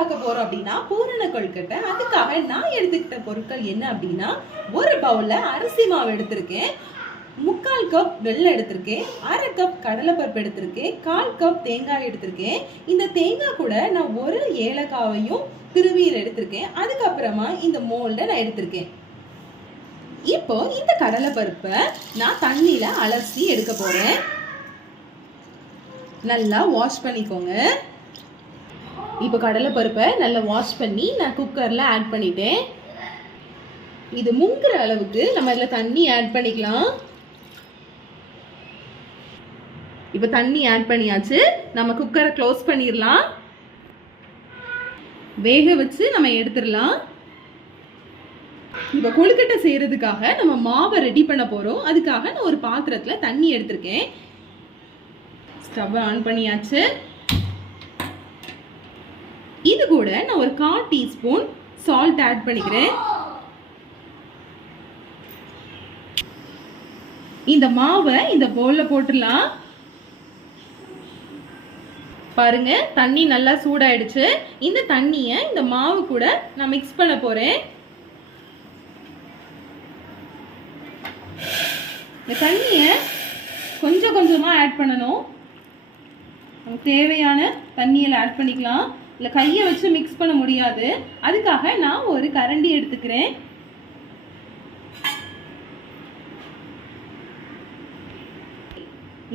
பார்க்க போறோம் அப்படின்னா பூரண கொழுக்கட்டை. அதுக்காக நான் எடுத்துக்கிட்ட பொருட்கள் என்ன அப்படின்னா ஒரு பவுல்ல அரிசி மாவு எடுத்திருக்கேன். முக்கால் கப் வெள்ளம் எடுத்திருக்கேன். அரை கப் கடலைப்பருப்பு எடுத்திருக்கேன். கால் கப் தேங்காய் எடுத்திருக்கேன். இந்த தேங்காய் கூட நான் ஒரு ஏலக்காவையும் திருவியில் எடுத்திருக்கேன். அதுக்கப்புறமா இந்த மோல்ட நான் எடுத்திருக்கேன். இப்போ இந்த கடலைப்பருப்பை நான் தண்ணியில அலசி எடுக்க போறேன். நல்லா வாஷ் பண்ணிக்கோங்க. இப்போ கடலைப்பருப்பை நல்லா வாஷ் பண்ணி நான் குக்கரில் ஆட் பண்ணிட்டேன். இது முங்குற அளவுக்கு நம்ம இதில் தண்ணி ஆட் பண்ணிக்கலாம். இப்போ தண்ணி ஆட் பண்ணியாச்சு. நம்ம குக்கரை க்ளோஸ் பண்ணிடலாம் வேக வச்சு நம்ம எடுத்துடலாம் இப்போ கொழுக்கட்டை செய்கிறதுக்காக நம்ம மாவை ரெடி பண்ண போகிறோம் அதுக்காக நான் ஒரு பாத்திரத்தில் தண்ணி எடுத்திருக்கேன். ஸ்டவ் ஆன் பண்ணியாச்சு. இது கூட நான் ஒரு கால் டீஸ்பூன் சால்ட் ஆட் பண்ணிக்கிறேன். இந்த மாவை இந்த பவுலில் போட்டுடலாம். பாருங்க தண்ணி நல்லா சூடாயிடுச்சு. இந்த தண்ணியை இந்த மாவு கூட நான் மிக்ஸ் பண்ண போறேன். இந்த தண்ணியை கொஞ்சம் கொஞ்சமாக ஆட் பண்ணணும். நமக்கு தேவையான தண்ணியில் ஆட் பண்ணிக்கலாம். இல்லை கையை வச்சு மிக்ஸ் பண்ண முடியாது. அதுக்காக நான் ஒரு கரண்டி எடுத்துக்கிறேன்.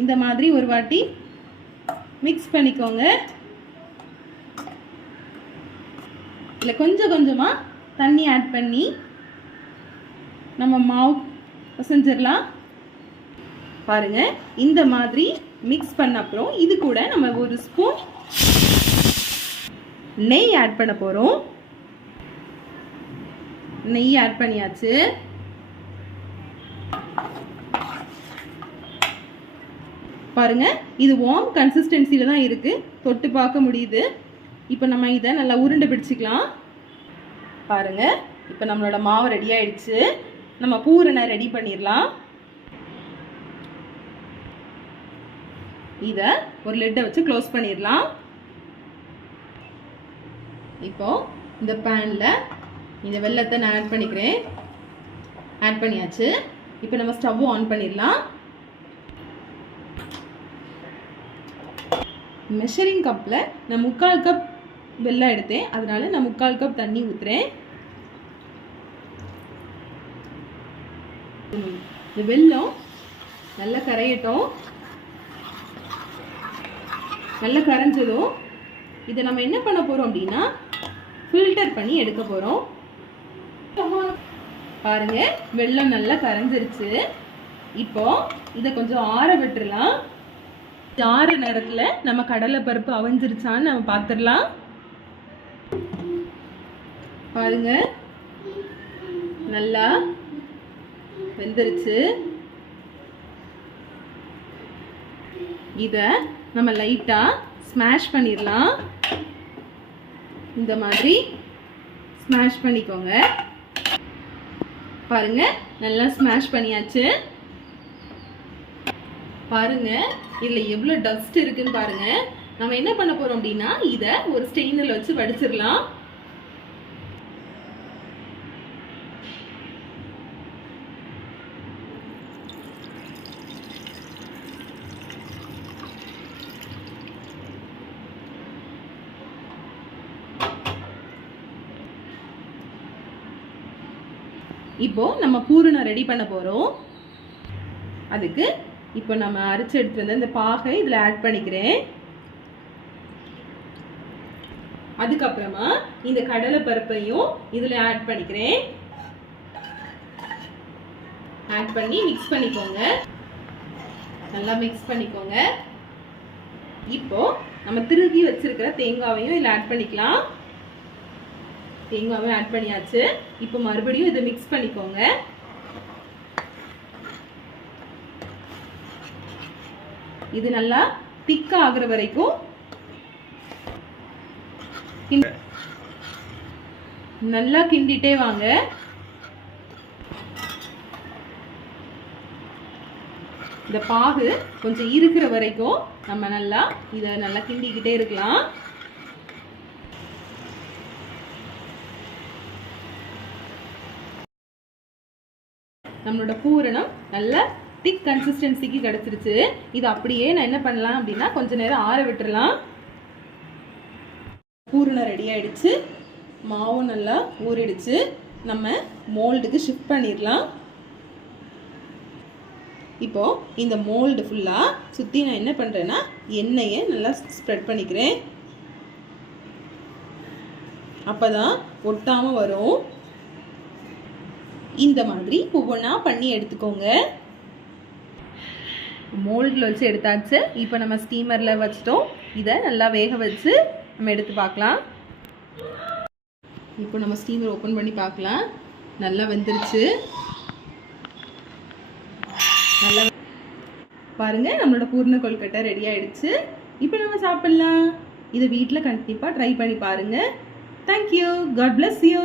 இந்த மாதிரி ஒரு வாட்டி மிக்ஸ் பண்ணிக்கோங்க. இல்லை கொஞ்சம் கொஞ்சமாக தண்ணி ஆட் பண்ணி நம்ம மாவு செஞ்சிடலாம் பாருங்க இந்த மாதிரி மிக்ஸ் பண்ண அப்புறம் இது கூட நம்ம ஒரு ஸ்பூன் நெய் ஆட் பண்ண போகிறோம் நெய் ஆட் பண்ணியாச்சு. பாருங்க இது வார்ம் கன்சிஸ்டன்சியில் தான் இருக்குது தொட்டு பார்க்க முடியுது. இப்போ நம்ம இதை நல்லா உருண்டை பிடிச்சிக்கலாம். பாருங்க இப்போ நம்மளோட மாவு ரெடி ஆயிடுச்சு. நம்ம பூரணை ரெடி பண்ணிடலாம். இதை ஒரு லிட்டை வச்சு க்ளோஸ் பண்ணிடலாம். இப்போ இந்த பேனில் இந்த வெள்ளத்தை நான் ஆட் பண்ணிக்கிறேன். ஆட் பண்ணியாச்சு. இப்போ நம்ம ஸ்டவ்வும் ஆன் பண்ணிடலாம். மெஷரிங் கப்பில் நான் முக்கால் கப் வெல்லம் எடுத்தேன். அதனால நான் முக்கால் கப் தண்ணி ஊற்றுறேன் இந்த வெல்லம் நல்லா கரையட்டும். நல்லா கரைஞ்சதும் இதை நம்ம என்ன பண்ண போகிறோம் அப்படின்னா ஃபில்டர் பண்ணி எடுக்க போகிறோம் பாருங்க வெள்ளம் நல்லா கரைஞ்சிருச்சு. இப்போ இதை கொஞ்சம் ஆற விட்டுடலாம் ஆற நேரத்தில் நம்ம கடலை பருப்பு அவிஞ்சிருச்சான்னு நம்ம பார்த்துடலாம் பாருங்க நல்லா வெந்துருச்சு. இதை நம்ம லைட்டாக ஸ்மாஷ் பண்ணிடலாம் இந்த மாதிரி ஸ்மாஷ் பண்ணிக்கோங்க. பாருங்க நல்லா ஸ்மாஷ் பண்ணியாச்சு. பாருங்க இதில் எவ்வளோ டஸ்ட் இருக்குன்னு பாருங்க. நம்ம என்ன பண்ண போறோம் அப்படின்னா இதை ஒரு ஸ்டெயினில் வச்சு வடிச்சிடலாம். இப்போ நம்ம பூரணம் ரெடி பண்ண போகிறோம் அதுக்கு இப்போ நம்ம அரைச்சி எடுத்து வந்த இந்த பாகை இதில் ஆட் பண்ணிக்கிறேன். அதுக்கப்புறமா இந்த கடலை பருப்பையும் இதில் ஆட் பண்ணிக்கிறேன். ஆட் பண்ணி மிக்ஸ் பண்ணிக்கோங்க. நல்லா மிக்ஸ் பண்ணிக்கோங்க. இப்போ நம்ம திருகி வச்சிருக்கிற தேங்காவையும் இதில் ஆட் பண்ணிக்கலாம். தேங்காவும் ஆட் பண்ணியாச்சு. இப்போ மறுபடியும் இதை மிக்ஸ் பண்ணிக்கோங்க. இது நல்லா திக்கா ஆகுற வரைக்கும் நல்லா கிண்டிட்டே வாங்க. இந்த பாகு கொஞ்சம் இருக்கிற வரைக்கும் நம்ம நல்லா இதை நல்லா கிண்டிக்கிட்டே இருக்கலாம். நம்மளோட பூரணம் நல்ல திக் கன்சிஸ்டன்சிக்கு கிடச்சிருச்சு. இது அப்படியே நான் என்ன பண்ணலாம் அப்படின்னா கொஞ்ச நேரம் ஆற விட்டுறலாம். பூரணம் ரெடி ஆயிடுச்சு. மாவும் நல்லா ஊறிடுச்சு. நம்ம மோல்டுக்கு ஷிஃப்ட் பண்ணிடலாம். இப்போ இந்த மோல்டு ஃபுல்லாக சுற்றி நான் என்ன பண்ணுறேன்னா எண்ணெயை நல்லா ஸ்ப்ரெட் பண்ணிக்கிறேன். அப்போ தான் ஒட்டாமல் வரும். இந்த மாதிரி ஒவ்வொன்றா பண்ணி எடுத்துக்கோங்க. மோல்டில் வச்சு எடுத்தாச்சு. இப்போ நம்ம ஸ்டீமரில் வச்சிட்டோம். இதை நல்லா வேக வச்சு நம்ம எடுத்து பார்க்கலாம். இப்போ நம்ம ஸ்டீமர் ஓப்பன் பண்ணி பார்க்கலாம். நல்லா வெந்துருச்சு. நல்லா பாருங்கள் நம்மளோட பூர்ண கொழுக்கட்டை ரெடி ஆயிடுச்சு. இப்போ நம்ம சாப்பிட்லாம். இதை வீட்டில் கண்டிப்பாக ட்ரை பண்ணி பாருங்கள் தேங்க்யூ காட் பிளஸ் யூ